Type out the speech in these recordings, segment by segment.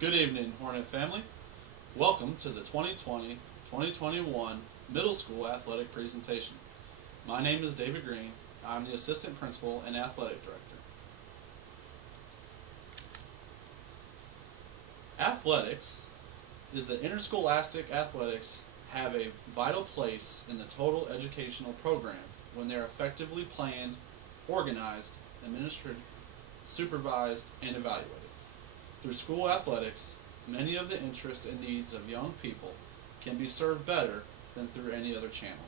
Good evening, Hornet family. Welcome to the 2020-2021 Middle School Athletic Presentation. My name is David Green. I'm the Assistant Principal and Athletic Director. Athletics is the interscholastic athletics have a vital place in the total educational program when they are effectively planned, organized, administered, supervised, and evaluated. Through school athletics, many of the interests and needs of young people can be served better than through any other channel.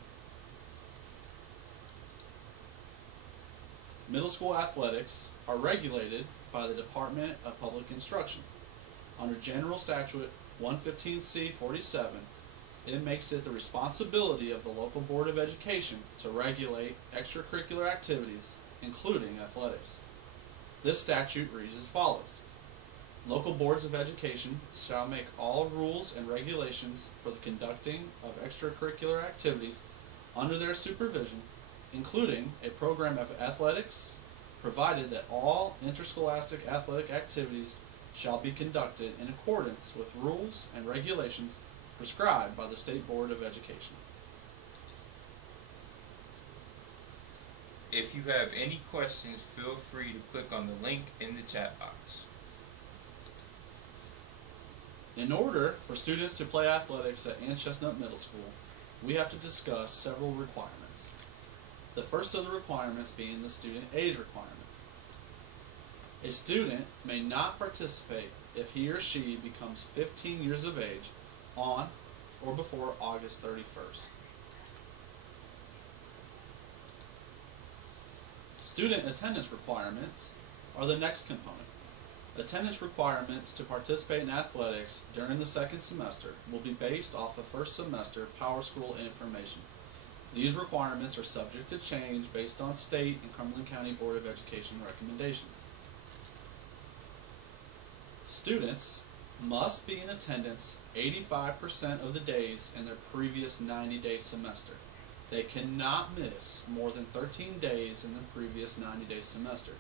Middle school athletics are regulated by the Department of Public Instruction. Under General Statute 115C-47, it makes it the responsibility of the local Board of Education to regulate extracurricular activities, including athletics. This statute reads as follows. Local boards of education shall make all rules and regulations for the conducting of extracurricular activities under their supervision, including a program of athletics, provided that all interscholastic athletic activities shall be conducted in accordance with rules and regulations prescribed by the State Board of Education. If you have any questions, feel free to click on the link in the chat box. In order for students to play athletics at Ann Chestnut Middle School, we have to discuss several requirements. The first of the requirements being the student age requirement. A student may not participate if he or she becomes 15 years of age on or before August 31st. Student attendance requirements are the next component. Attendance requirements to participate in athletics during the second semester will be based off of first semester Power School information. These requirements are subject to change based on state and Cumberland County Board of Education recommendations. Students must be in attendance 85% of the days in their previous 90-day semester. They cannot miss more than 13 days in the previous 90-day semester.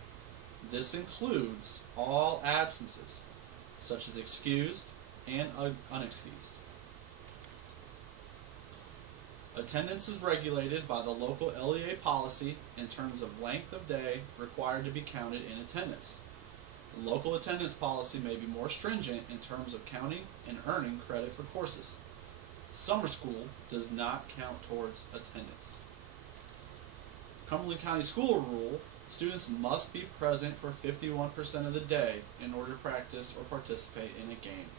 This includes all absences, such as excused and unexcused. Attendance is regulated by the local LEA policy in terms of length of day required to be counted in attendance. The local attendance policy may be more stringent in terms of counting and earning credit for courses. Summer school does not count towards attendance. Cumberland County School Rule: students must be present for 51% of the day in order to practice or participate in a game.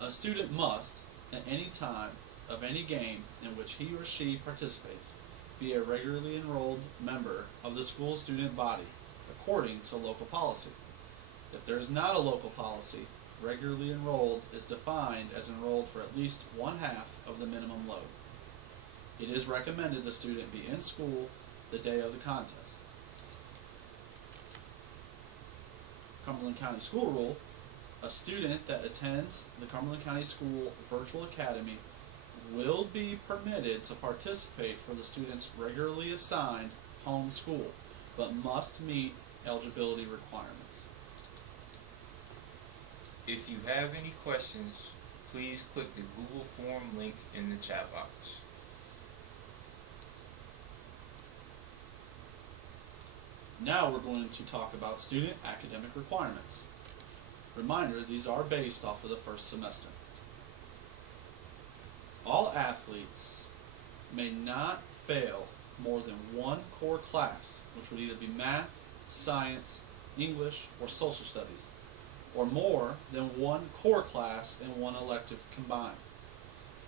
A student must, at any time of any game in which he or she participates, be a regularly enrolled member of the school student body, according to local policy. If there is not a local policy, regularly enrolled is defined as enrolled for at least one-half of the minimum load. It is recommended the student be in school the day of the contest. Cumberland County School Rule: a student that attends the Cumberland County School Virtual Academy will be permitted to participate for the student's regularly assigned home school, but must meet eligibility requirements. If you have any questions, please click the Google form link in the chat box. Now we're going to talk about student academic requirements. Reminder, these are based off of the first semester. All athletes may not fail more than one core class, which would either be math, science, English, or social studies, or more than one core class and one elective combined.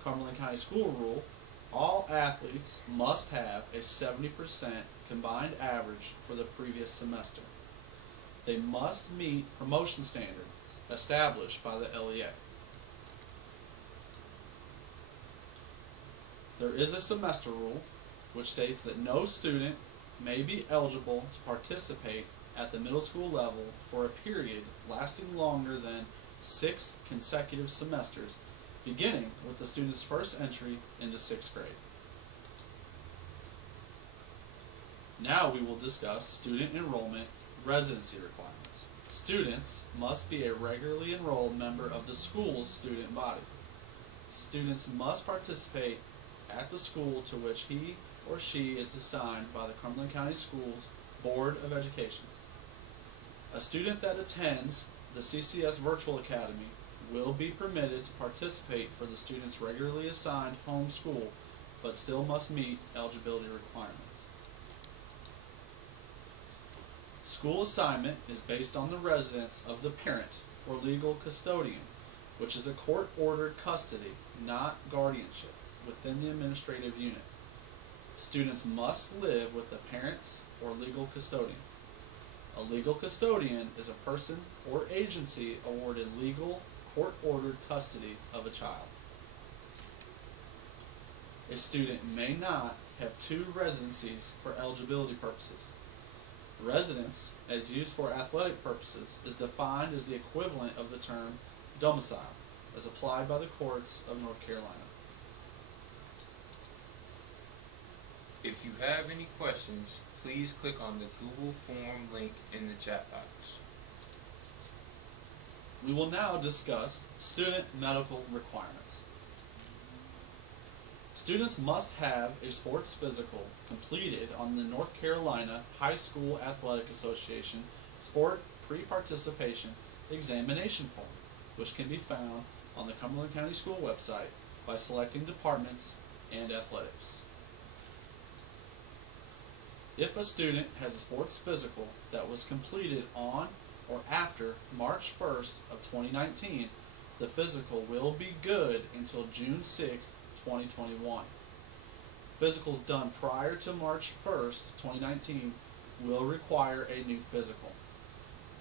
Cumberland County School Rule: all athletes must have a 70% combined average for the previous semester. They must meet promotion standards established by the LEA. There is a semester rule which states that no student may be eligible to participate at the middle school level for a period lasting longer than 6 consecutive semesters, beginning with the student's first entry into 6th grade. Now we will discuss student enrollment residency requirements. Students must be a regularly enrolled member of the school's student body. Students must participate at the school to which he or she is assigned by the Cumberland County Schools Board of Education. A student that attends the CCS Virtual Academy will be permitted to participate for the student's regularly assigned home school, but still must meet eligibility requirements. School assignment is based on the residence of the parent or legal custodian, which is a court-ordered custody, not guardianship, within the administrative unit. Students must live with the parents or legal custodian. A legal custodian is a person or agency awarded legal, court-ordered custody of a child. A student may not have two residencies for eligibility purposes. Residence, as used for athletic purposes, is defined as the equivalent of the term domicile, as applied by the courts of North Carolina. If you have any questions, please click on the Google form link in the chat box. We will now discuss student medical requirements. Students must have a sports physical completed on the North Carolina High School Athletic Association Sport Pre-Participation Examination Form, which can be found on the Cumberland County School website by selecting departments and athletics. If a student has a sports physical that was completed on or after March 1st of 2019, the physical will be good until June 6th, 2021. Physicals done prior to March 1st, 2019 will require a new physical.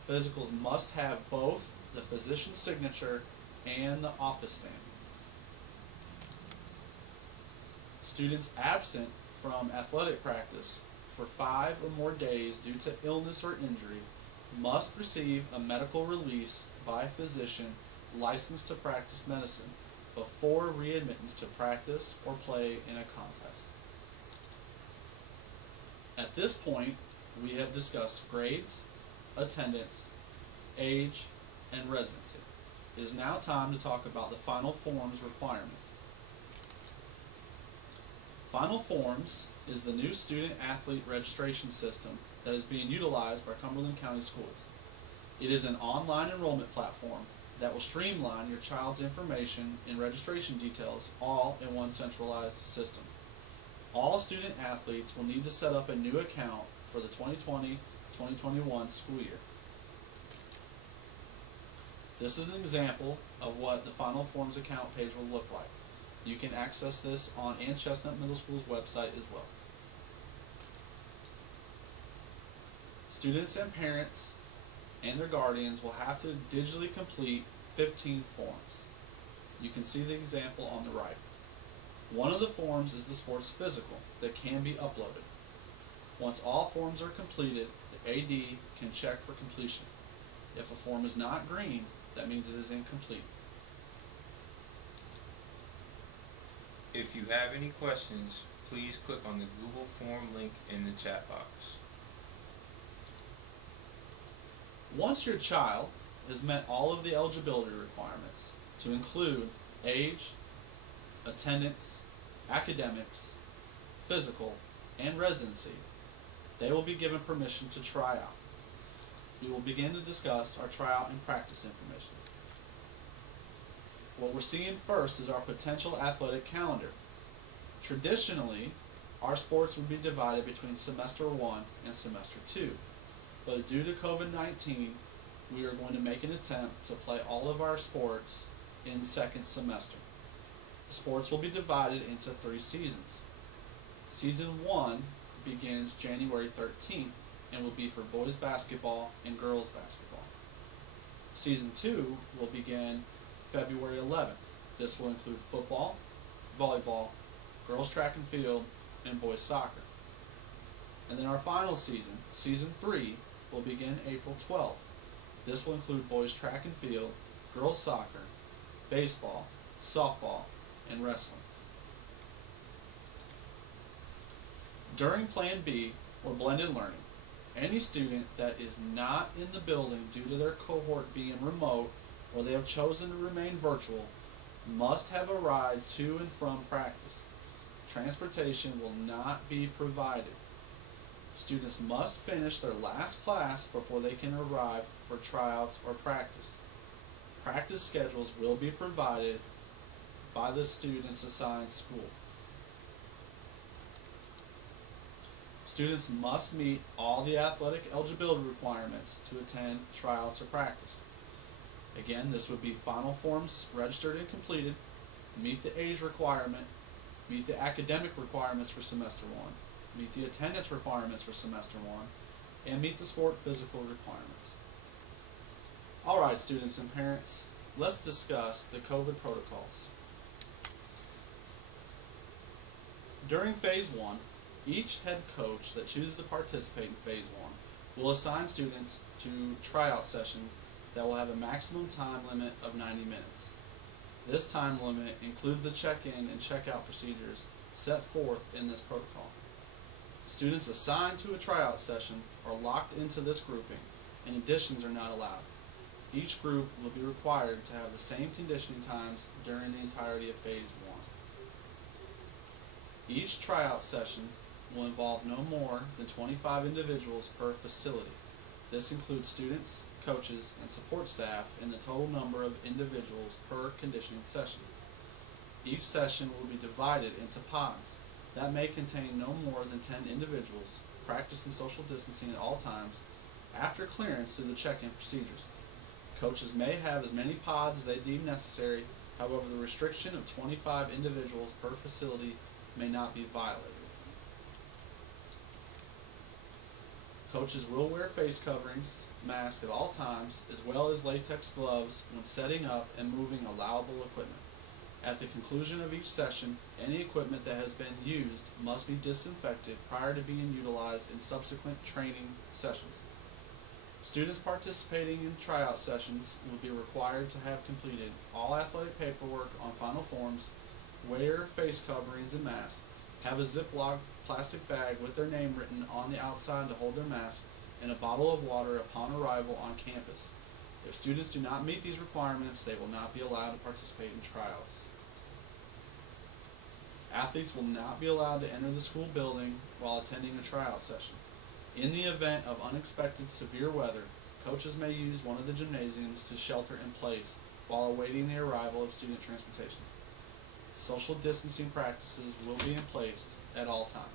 Physicals must have both the physician's signature and the office stamp. Students absent from athletic practice for 5 or more days due to illness or injury must receive a medical release by a physician licensed to practice medicine before readmittance to practice or play in a contest. At this point, we have discussed grades, attendance, age, and residency. It is now time to talk about the Final Forms requirement. Final Forms is the new student athlete registration system that is being utilized by Cumberland County Schools. It is an online enrollment platform that will streamline your child's information and registration details all in one centralized system. All student athletes will need to set up a new account for the 2020-2021 school year. This is an example of what the Final Forms account page will look like. You can access this on Ann Chestnut Middle School's website as well. Students and parents and their guardians will have to digitally complete 15 forms. You can see the example on the right. One of the forms is the sports physical that can be uploaded. Once all forms are completed, the AD can check for completion. If a form is not green, that means it is incomplete. If you have any questions, please click on the Google form link in the chat box. Once your child has met all of the eligibility requirements, to include age, attendance, academics, physical, and residency, they will be given permission to try out. We will begin to discuss our tryout and practice information. What we're seeing first is our potential athletic calendar. Traditionally, our sports would be divided between semester 1 and semester 2, but due to COVID-19, we are going to make an attempt to play all of our sports in second semester. The sports will be divided into 3 seasons. Season 1 begins January 13th and will be for boys basketball and girls basketball. Season 2 will begin February 11th. This will include football, volleyball, girls track and field, and boys soccer. And then our final season, Season 3, will begin April 12th. This will include boys track and field, girls soccer, baseball, softball, and wrestling. During Plan B, or blended learning, Any student that is not in the building due to their cohort being remote or they have chosen to remain virtual must have a ride to and from practice. Transportation will not be provided. Students must finish their last class before they can arrive for tryouts or practice. Practice schedules will be provided by the student's assigned school. Students must meet all the athletic eligibility requirements to attend tryouts or practice. Again, this would be final forms registered and completed, meet the age requirement, meet the academic requirements for semester 1, meet the attendance requirements for semester 1, and meet the sport physical requirements. Alright, students and parents, let's discuss the COVID protocols. During Phase 1, each head coach that chooses to participate in Phase 1 will assign students to tryout sessions that will have a maximum time limit of 90 minutes. This time limit includes the check-in and check-out procedures set forth in this protocol. Students assigned to a tryout session are locked into this grouping, and additions are not allowed. Each group will be required to have the same conditioning times during the entirety of Phase 1. Each tryout session will involve no more than 25 individuals per facility. This includes students, coaches, and support staff in the total number of individuals per conditioning session. Each session will be divided into pods that may contain no more than 10 individuals, practicing social distancing at all times after clearance through the check-in procedures. Coaches may have as many pods as they deem necessary, however the restriction of 25 individuals per facility may not be violated. Coaches will wear face coverings, masks at all times, as well as latex gloves when setting up and moving allowable equipment. At the conclusion of each session, any equipment that has been used must be disinfected prior to being utilized in subsequent training sessions. Students participating in tryout sessions will be required to have completed all athletic paperwork on final forms, wear face coverings and masks, have a Ziploc plastic bag with their name written on the outside to hold their mask, and a bottle of water upon arrival on campus. If students do not meet these requirements, they will not be allowed to participate in tryouts. Athletes will not be allowed to enter the school building while attending a tryout session. In the event of unexpected severe weather, coaches may use one of the gymnasiums to shelter in place while awaiting the arrival of student transportation. Social distancing practices will be in place at all times.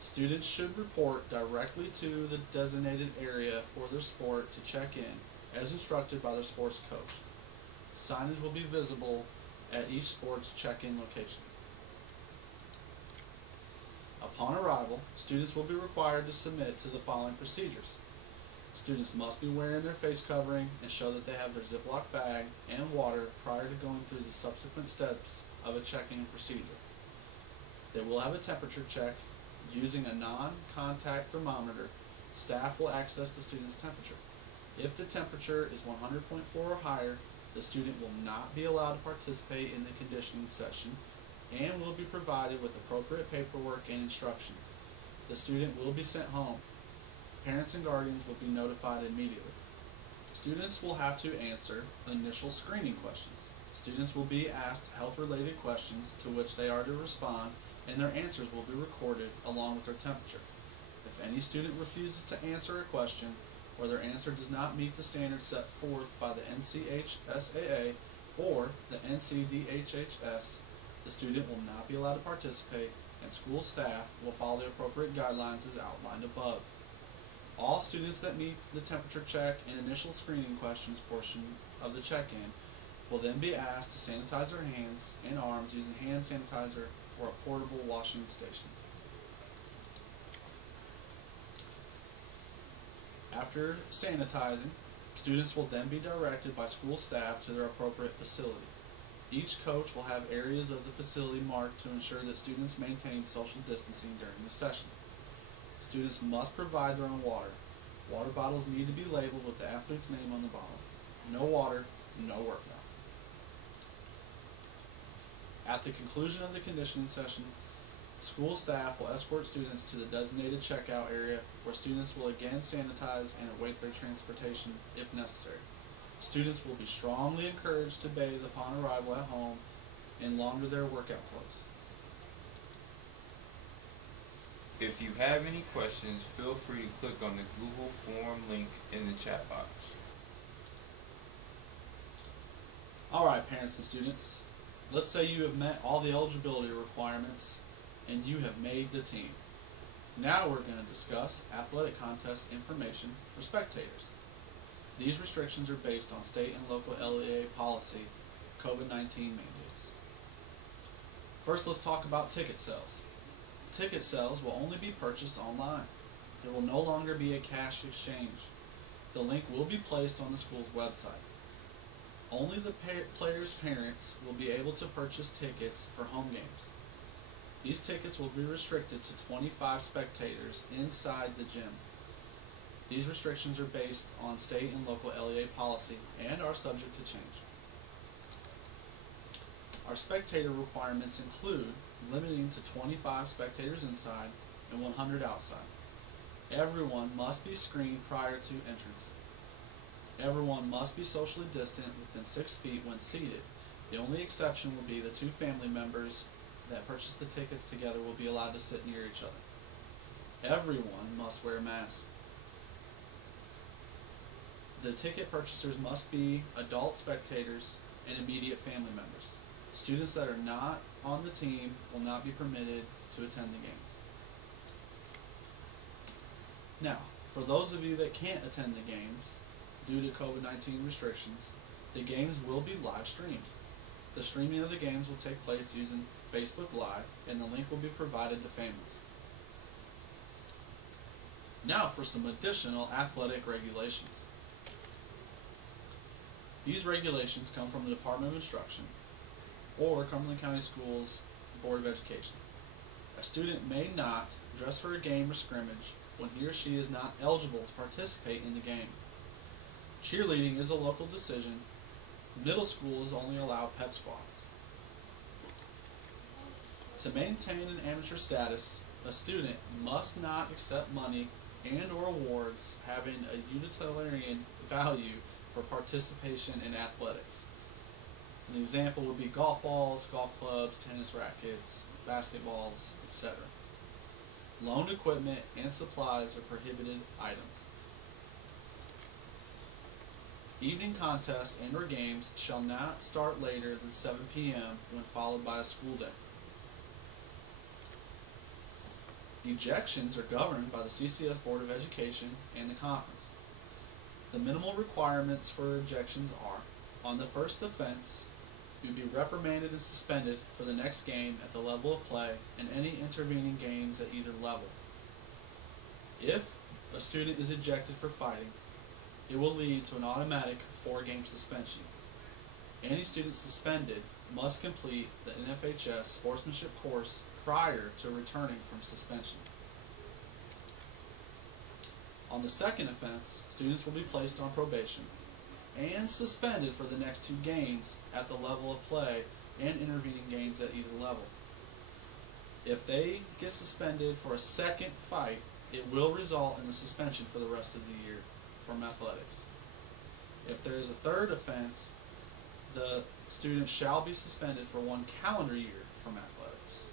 Students should report directly to the designated area for their sport to check in, as instructed by their sports coach. Signage will be visible at each sports check-in location. Upon arrival, students will be required to submit to the following procedures. Students must be wearing their face covering and show that they have their Ziploc bag and water prior to going through the subsequent steps of a check-in procedure. They will have a temperature check. Using a non-contact thermometer, staff will access the student's temperature. If the temperature is 100.4 or higher, the student will not be allowed to participate in the conditioning session and will be provided with appropriate paperwork and instructions. The student will be sent home. Parents and guardians will be notified immediately. Students will have to answer initial screening questions. Students will be asked health-related questions to which they are to respond, and their answers will be recorded along with their temperature. If any student refuses to answer a question or their answer does not meet the standards set forth by the NCHSAA or the NCDHHS, the student will not be allowed to participate, and school staff will follow the appropriate guidelines as outlined above. All students that meet the temperature check and initial screening questions portion of the check-in will then be asked to sanitize their hands and arms using hand sanitizer or a portable washing station. After sanitizing, students will then be directed by school staff to their appropriate facility. Each coach will have areas of the facility marked to ensure that students maintain social distancing during the session. Students must provide their own water. Water bottles need to be labeled with the athlete's name on the bottle. No water, no workout. At the conclusion of the conditioning session, School staff will escort students to the designated checkout area where students will again sanitize and await their transportation if necessary. Students will be strongly encouraged to bathe upon arrival at home and launder their workout clothes. If you have any questions, feel free to click on the Google form link in the chat box. Alright, parents and students, let's say you have met all the eligibility requirements and you have made the team. Now we're going to discuss athletic contest information for spectators. These restrictions are based on state and local LEA policy, COVID-19 mandates. First, let's talk about ticket sales. Ticket sales will only be purchased online. There will no longer be a cash exchange. The link will be placed on the school's website. Only the players' parents will be able to purchase tickets for home games. These tickets will be restricted to 25 spectators inside the gym. These restrictions are based on state and local LEA policy and are subject to change. Our spectator requirements include limiting to 25 spectators inside and 100 outside. Everyone must be screened prior to entrance. Everyone must be socially distant within 6 feet when seated. The only exception will be the 2 family members that purchase the tickets together will be allowed to sit near each other. Everyone must wear a mask. The ticket purchasers must be adult spectators and immediate family members. Students that are not on the team will not be permitted to attend the games. Now, for those of you that can't attend the games due to COVID-19 restrictions, the games will be live streamed. The streaming of the games will take place using Facebook Live, and the link will be provided to families. Now for some additional athletic regulations. These regulations come from the Department of Instruction or Cumberland County Schools Board of Education. A student may not dress for a game or scrimmage when he or she is not eligible to participate in the game. Cheerleading is a local decision. Middle schools only allow pep squads. To maintain an amateur status, a student must not accept money and or awards having a utilitarian value for participation in athletics. An example would be golf balls, golf clubs, tennis rackets, basketballs, etc. Loaned equipment and supplies are prohibited items. Evening contests and or games shall not start later than 7 p.m. when followed by a school day. Ejections are governed by the CCS Board of Education and the conference. The minimal requirements for ejections are, on the first offense, you will be reprimanded and suspended for the next game at the level of play and any intervening games at either level. If a student is ejected for fighting, it will lead to an automatic 4-game suspension. Any student suspended must complete the NFHS sportsmanship course prior to returning from suspension. On the second offense, students will be placed on probation and suspended for the next 2 games at the level of play and intervening games at either level. If they get suspended for a second fight, it will result in the suspension for the rest of the year from athletics. If there is a third offense, the student shall be suspended for 1 calendar year from athletics.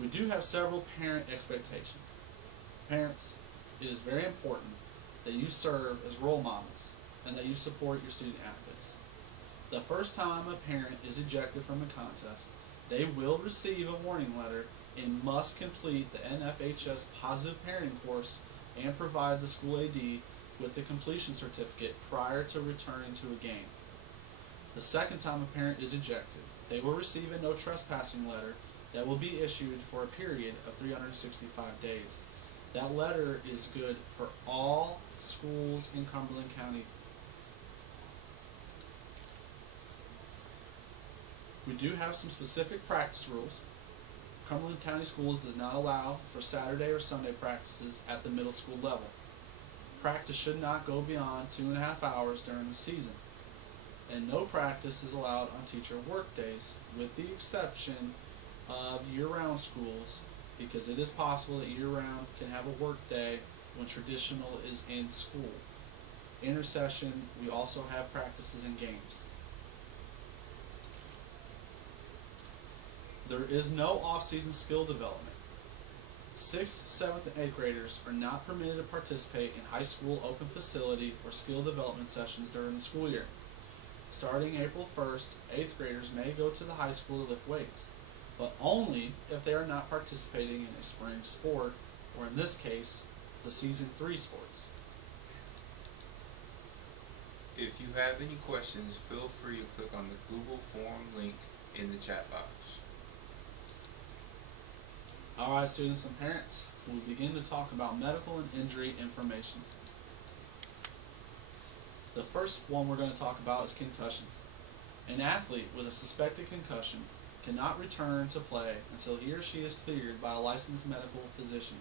We do have several parent expectations. Parents, it is very important that you serve as role models and that you support your student athletes. The first time a parent is ejected from a contest, they will receive a warning letter and must complete the NFHS positive parenting course and provide the school AD with the completion certificate prior to returning to a game. The second time a parent is ejected, they will receive a no trespassing letter that will be issued for a period of 365 days. That letter is good for all schools in Cumberland County. We do have some specific practice rules. Cumberland County Schools does not allow for Saturday or Sunday practices at the middle school level. Practice should not go beyond 2.5 hours during the season. and no practice is allowed on teacher work days, with the exception of year-round schools, because it is possible that year-round can have a work day when traditional is in school. Intersession, we also have practices and games. There is no off-season skill development. 6th, 7th, and 8th graders are not permitted to participate in high school open facility or skill development sessions during the school year. Starting April 1st, 8th graders may go to the high school to lift weights, but only if they are not participating in a spring sport, or in this case, the Season 3 sports. If you have any questions, feel free to click on the Google form link in the chat box. Alright, students and parents, we'll begin to talk about medical and injury information. The first one we're going to talk about is concussions. An athlete with a suspected concussion cannot return to play until he or she is cleared by a licensed medical physician.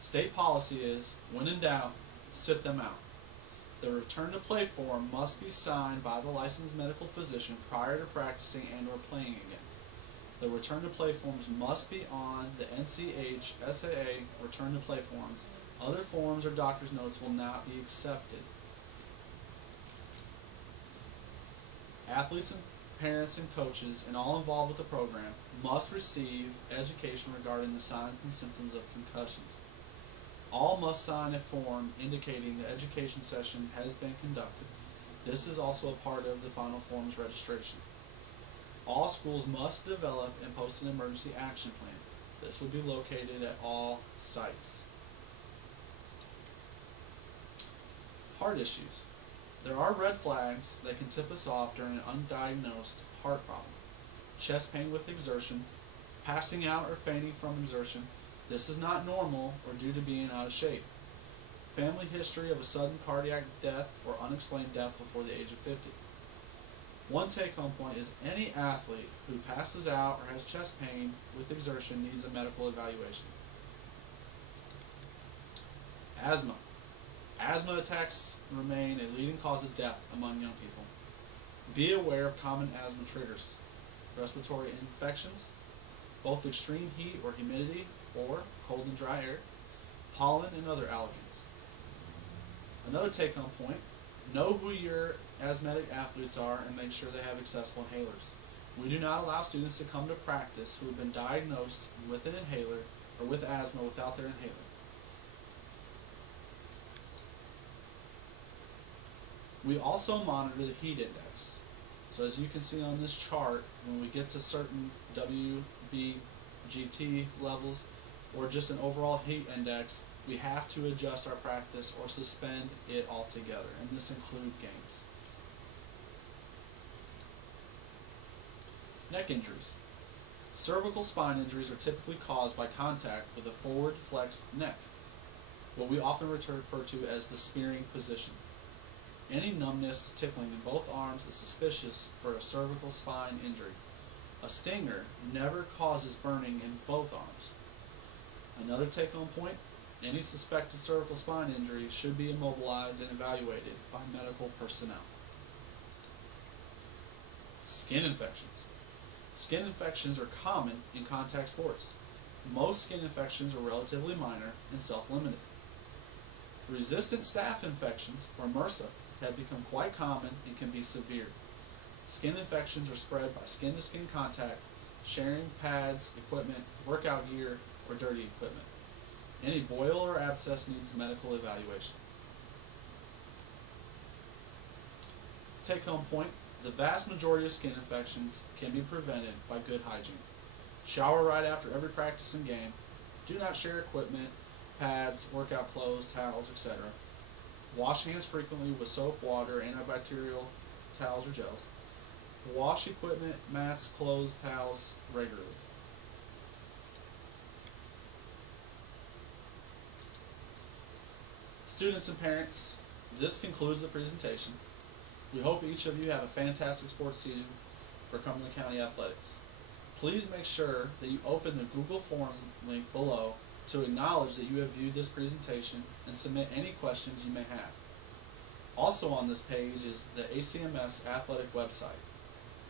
State policy is, when in doubt, sit them out. The return to play form must be signed by the licensed medical physician prior to practicing and or playing again. The return to play forms must be on the NCH SAA return to play forms. Other forms or doctor's notes will not be accepted. Athletes and parents and coaches and all involved with the program must receive education regarding the signs and symptoms of concussions. All must sign a form indicating the education session has been conducted. This is also a part of the final forms registration. All schools must develop and post an emergency action plan. This would be located at all sites. Heart issues. There are red flags that can tip us off during an undiagnosed heart problem. Chest pain with exertion, passing out or fainting from exertion. This is not normal or due to being out of shape. Family history of a sudden cardiac death or unexplained death before the age of 50. One take-home point is any athlete who passes out or has chest pain with exertion needs a medical evaluation. Asthma. Asthma attacks remain a leading cause of death among young people. Be aware of common asthma triggers. Respiratory infections, both extreme heat or humidity, or cold and dry air, pollen, and other allergens. Another take-home point, know who your asthmatic athletes are and make sure they have accessible inhalers. We do not allow students to come to practice who have been diagnosed with an inhaler or with asthma without their inhaler. We also monitor the heat index. So as you can see on this chart, when we get to certain WBGT levels or just an overall heat index, we have to adjust our practice or suspend it altogether, and this includes games. Neck injuries. Cervical spine injuries are typically caused by contact with a forward flexed neck, what we often refer to as the spearing position. Any numbness, tickling in both arms is suspicious for a cervical spine injury. A stinger never causes burning in both arms. Another take-home point, any suspected cervical spine injury should be immobilized and evaluated by medical personnel. Skin infections. Skin infections are common in contact sports. Most skin infections are relatively minor and self-limited. Resistant staph infections, or MRSA, have become quite common and can be severe. Skin infections are spread by skin-to-skin contact, sharing pads, equipment, workout gear, or dirty equipment. Any boil or abscess needs medical evaluation. Take-home point, the vast majority of skin infections can be prevented by good hygiene. Shower right after every practice and game. Do not share equipment, pads, workout clothes, towels, etc. Wash hands frequently with soap, water, antibacterial towels or gels. Wash equipment, mats, clothes, towels regularly. Students and parents, this concludes the presentation. We hope each of you have a fantastic sports season for Cumberland County Athletics. Please make sure that you open the Google form link below to acknowledge that you have viewed this presentation and submit any questions you may have. Also on this page is the ACMS athletic website.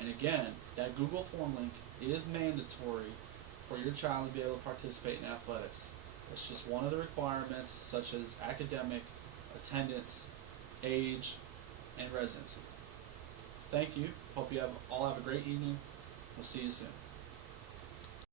And again, that Google form link is mandatory for your child to be able to participate in athletics. It's just one of the requirements, such as academic, attendance, age, and residency. Thank you. Hope you all have a great evening. We'll see you soon.